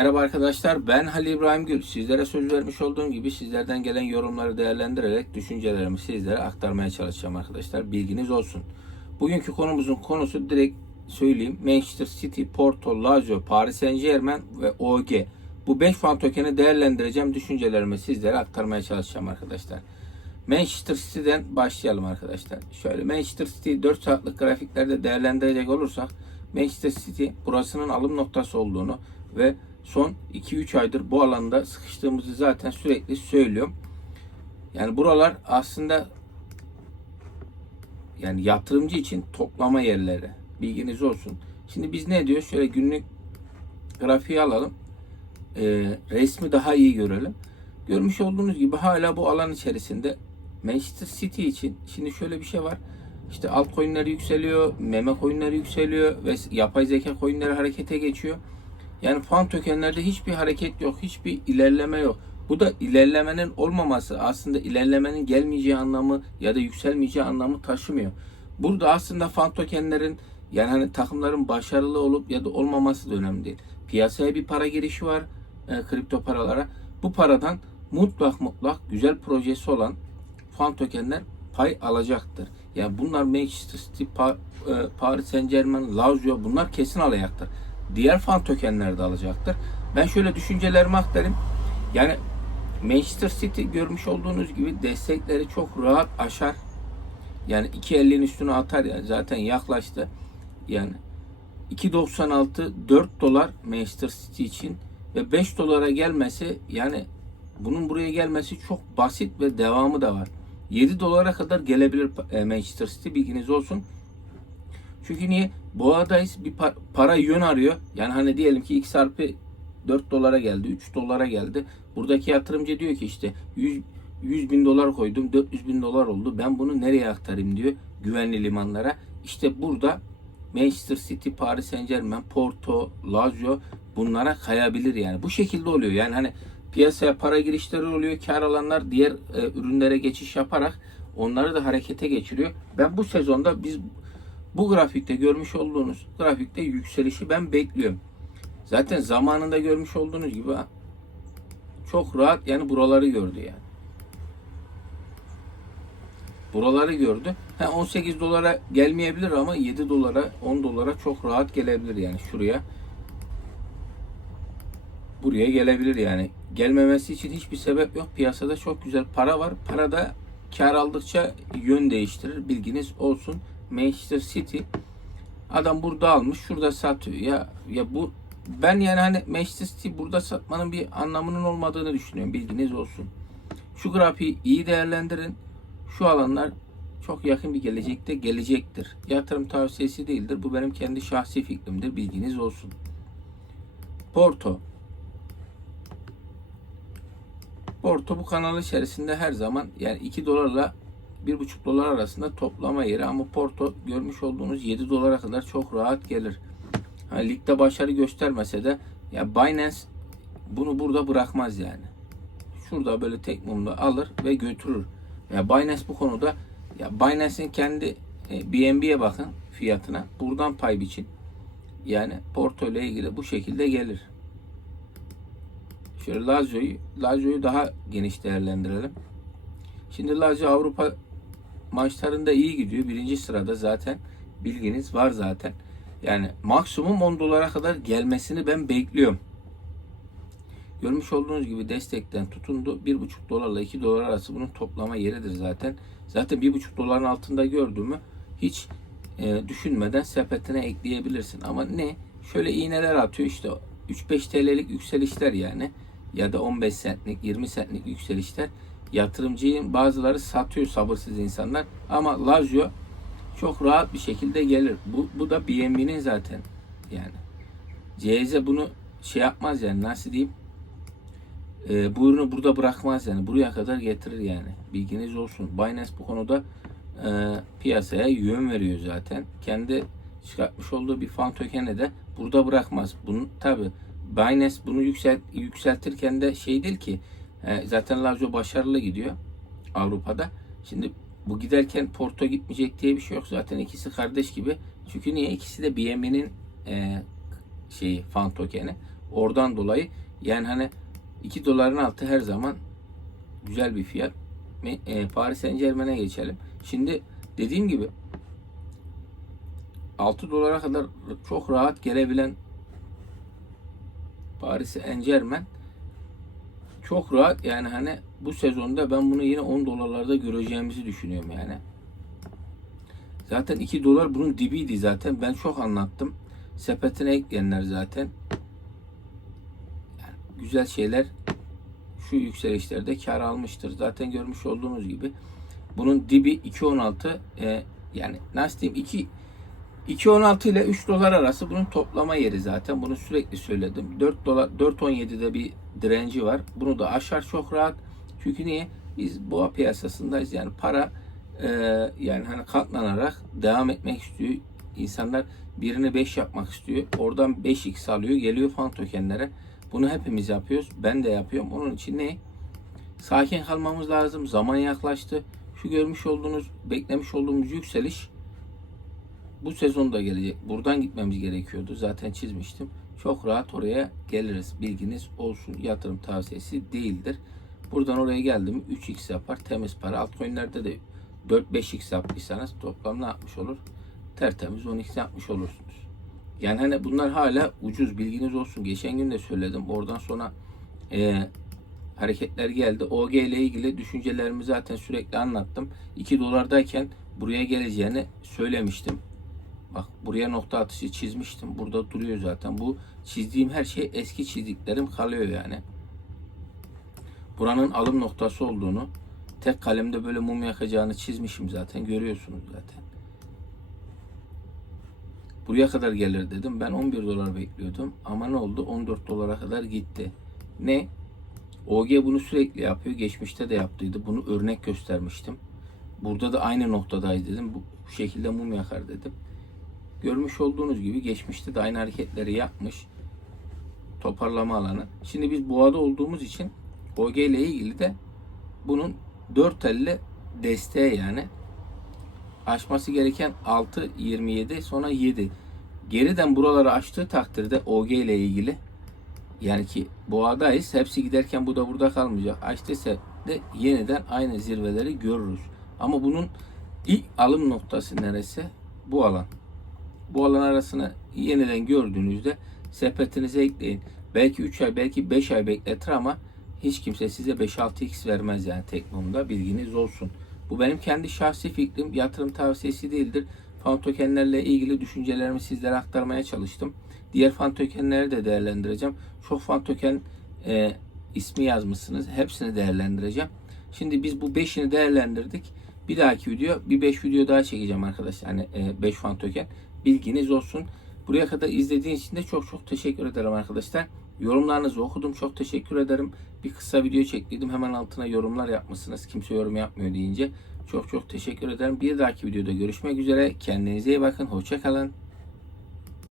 Merhaba arkadaşlar ben Halil İbrahim Gül. Sizlere söz vermiş olduğum gibi sizlerden gelen yorumları değerlendirerek düşüncelerimi sizlere aktarmaya çalışacağım arkadaşlar. Bilginiz olsun. Bugünkü konumuzun konusu direkt söyleyeyim. Manchester City, Porto, Lazio, Paris Saint Germain ve OG. Bu 5 fan tokeni değerlendireceğim. Düşüncelerimi sizlere aktarmaya çalışacağım arkadaşlar. Manchester City'den başlayalım arkadaşlar. Şöyle Manchester City 4 saatlik grafiklerde değerlendirecek olursak Manchester City burasının alım noktası olduğunu ve son 2-3 aydır bu alanda sıkıştığımızı zaten sürekli söylüyorum. Yani buralar aslında yani yatırımcı için toplama yerleri. Bilginiz olsun. Şimdi biz ne diyor? Şöyle günlük grafiği alalım. Ee, resmi daha iyi görelim. Görmüş olduğunuz gibi hala bu alan içerisinde Manchester City için şimdi şöyle bir şey var. İşte altcoin'leri yükseliyor, meme coin'leri yükseliyor ve yapay zeka coin'leri harekete geçiyor. Yani fan tokenlerde hiçbir hareket yok, hiçbir ilerleme yok. Bu da ilerlemenin olmaması aslında ilerlemenin gelmeyeceği anlamı ya da yükselmeyeceği anlamı taşımıyor. Burada aslında fan tokenlerin yani hani takımların başarılı olup ya da olmaması da önemli değil. Piyasaya bir para girişi var e, kripto paralara. Bu paradan mutlak mutlak güzel projesi olan fan tokenler pay alacaktır. Yani bunlar Manchester City, e, Paris Saint Germain, Lazio bunlar kesin alacaktır. Diğer fan tokenler de alacaktır. Ben şöyle düşüncelerimi aktarayım. Yani Manchester City görmüş olduğunuz gibi destekleri çok rahat aşar. Yani 2.50'nin üstüne atar yani zaten yaklaştı. Yani 2.96 4 dolar Manchester City için ve 5 dolara gelmesi yani bunun buraya gelmesi çok basit ve devamı da var. 7 dolara kadar gelebilir e, Manchester City bilginiz olsun. Çünkü niye? Boğadayız bir par- para yön arıyor. Yani hani diyelim ki X harfi 4 dolara geldi, 3 dolara geldi. Buradaki yatırımcı diyor ki işte 100, 100 bin dolar koydum, 400 bin dolar oldu. Ben bunu nereye aktarayım diyor güvenli limanlara. İşte burada Manchester City, Paris Saint Germain, Porto, Lazio bunlara kayabilir yani. Bu şekilde oluyor. Yani hani piyasaya para girişleri oluyor. Kar alanlar diğer e, ürünlere geçiş yaparak onları da harekete geçiriyor. Ben bu sezonda biz bu grafikte görmüş olduğunuz grafikte yükselişi ben bekliyorum. Zaten zamanında görmüş olduğunuz gibi çok rahat yani buraları gördü yani. Buraları gördü. Ha 18 dolara gelmeyebilir ama 7 dolara 10 dolara çok rahat gelebilir yani şuraya. Buraya gelebilir yani. Gelmemesi için hiçbir sebep yok. Piyasada çok güzel para var. Para da kar aldıkça yön değiştirir. Bilginiz olsun. Manchester City adam burada almış, şurada satıyor. Ya ya bu ben yani hani Manchester City burada satmanın bir anlamının olmadığını düşünüyorum. Bilginiz olsun. Şu grafiği iyi değerlendirin. Şu alanlar çok yakın bir gelecekte gelecektir. Yatırım tavsiyesi değildir. Bu benim kendi şahsi fikrimdir. Bilginiz olsun. Porto. Porto bu kanal içerisinde her zaman yani 2 dolarla 1,5 dolar arasında toplama yeri ama Porto görmüş olduğunuz 7 dolara kadar çok rahat gelir. Hani ligde başarı göstermese de ya Binance bunu burada bırakmaz yani. Şurada böyle tek mumda alır ve götürür. Ya Binance bu konuda ya Binance'in kendi e, BNB'ye bakın fiyatına. Buradan pay biçin. Yani Porto ile ilgili bu şekilde gelir. Şöyle Lazio'yu Lazio'yu daha geniş değerlendirelim. Şimdi Lazio Avrupa maçlarında iyi gidiyor. Birinci sırada zaten bilginiz var zaten. Yani maksimum 10 dolara kadar gelmesini ben bekliyorum. Görmüş olduğunuz gibi destekten tutundu. 1,5 dolarla 2 dolar arası bunun toplama yeridir zaten. Zaten 1,5 doların altında gördüğümü hiç e, düşünmeden sepetine ekleyebilirsin. Ama ne? Şöyle iğneler atıyor işte 3-5 TL'lik yükselişler yani ya da 15 centlik 20 centlik yükselişler yatırımcıyı bazıları satıyor sabırsız insanlar ama Lazio çok rahat bir şekilde gelir. Bu, bu da BNB'nin zaten yani. CZ bunu şey yapmaz yani nasıl diyeyim e, bu ürünü burada bırakmaz yani buraya kadar getirir yani bilginiz olsun. Binance bu konuda e, piyasaya yön veriyor zaten. Kendi çıkartmış olduğu bir fan tokeni de burada bırakmaz. Bunu tabi Binance bunu yükselt, yükseltirken de şey değil ki zaten Lazio başarılı gidiyor Avrupa'da. Şimdi bu giderken Porto gitmeyecek diye bir şey yok. Zaten ikisi kardeş gibi. Çünkü niye? İkisi de BMW'nin e, şeyi fan tokeni. Oradan dolayı yani hani 2 doların altı her zaman güzel bir fiyat. E, Paris Saint Germain'e geçelim. Şimdi dediğim gibi 6 dolara kadar çok rahat gelebilen Paris Saint Germain çok rahat yani hani bu sezonda ben bunu yine 10 dolarlarda göreceğimizi düşünüyorum yani. Zaten 2 dolar bunun dibiydi zaten. Ben çok anlattım. Sepetine ekleyenler zaten yani güzel şeyler şu yükselişlerde kar almıştır. Zaten görmüş olduğunuz gibi bunun dibi 2.16 e, yani nasıl diyeyim 2 2.16 ile 3 dolar arası bunun toplama yeri zaten. Bunu sürekli söyledim. 4 dolar 4.17'de bir direnci var. Bunu da aşar çok rahat. Çünkü niye? Biz boğa piyasasındayız. Yani para e, yani hani katlanarak devam etmek istiyor. İnsanlar birini 5 yapmak istiyor. Oradan 5x alıyor. Geliyor fan tokenlere. Bunu hepimiz yapıyoruz. Ben de yapıyorum. Onun için ne? Sakin kalmamız lazım. Zaman yaklaştı. Şu görmüş olduğunuz, beklemiş olduğumuz yükseliş bu sezon da gelecek. Buradan gitmemiz gerekiyordu. Zaten çizmiştim. Çok rahat oraya geliriz. Bilginiz olsun. Yatırım tavsiyesi değildir. Buradan oraya geldim. 3x yapar. Temiz para. Altcoin'lerde de 4-5x yaptıysanız toplam ne yapmış olur? Tertemiz 10x yapmış olursunuz. Yani hani bunlar hala ucuz. Bilginiz olsun. Geçen gün de söyledim. Oradan sonra e, hareketler geldi. OG ile ilgili düşüncelerimi zaten sürekli anlattım. 2 dolardayken buraya geleceğini söylemiştim. Bak buraya nokta atışı çizmiştim. Burada duruyor zaten. Bu çizdiğim her şey eski çizdiklerim kalıyor yani. Buranın alım noktası olduğunu, tek kalemde böyle mum yakacağını çizmişim zaten. Görüyorsunuz zaten. Buraya kadar gelir dedim. Ben 11 dolar bekliyordum. Ama ne oldu? 14 dolara kadar gitti. Ne? OG bunu sürekli yapıyor. Geçmişte de yaptıydı. Bunu örnek göstermiştim. Burada da aynı noktadayız dedim. Bu şekilde mum yakar dedim. Görmüş olduğunuz gibi geçmişte de aynı hareketleri yapmış. Toparlama alanı. Şimdi biz boğada olduğumuz için OG ile ilgili de bunun 4 elle desteği yani aşması gereken 6 27 sonra 7. Geriden buraları açtığı takdirde OG ile ilgili yani ki boğadayız. Hepsi giderken bu da burada kalmayacak. Açtıysa de yeniden aynı zirveleri görürüz. Ama bunun ilk alım noktası neresi? Bu alan. Bu alan arasını yeniden gördüğünüzde sepetinize ekleyin. Belki 3 ay, belki 5 ay bekletir ama hiç kimse size 5-6x vermez yani tek. Bilginiz olsun. Bu benim kendi şahsi fikrim. Yatırım tavsiyesi değildir. Fan tokenlerle ilgili düşüncelerimi sizlere aktarmaya çalıştım. Diğer fan tokenleri de değerlendireceğim. Çok fan token e, ismi yazmışsınız. Hepsini değerlendireceğim. Şimdi biz bu 5'ini değerlendirdik. Bir dahaki video bir 5 video daha çekeceğim arkadaşlar. Hani 5 fan token. Bilginiz olsun. Buraya kadar izlediğiniz için de çok çok teşekkür ederim arkadaşlar. Yorumlarınızı okudum. Çok teşekkür ederim. Bir kısa video çektiydim. Hemen altına yorumlar yapmışsınız. Kimse yorum yapmıyor deyince. Çok çok teşekkür ederim. Bir dahaki videoda görüşmek üzere. Kendinize iyi bakın. Hoşça kalın.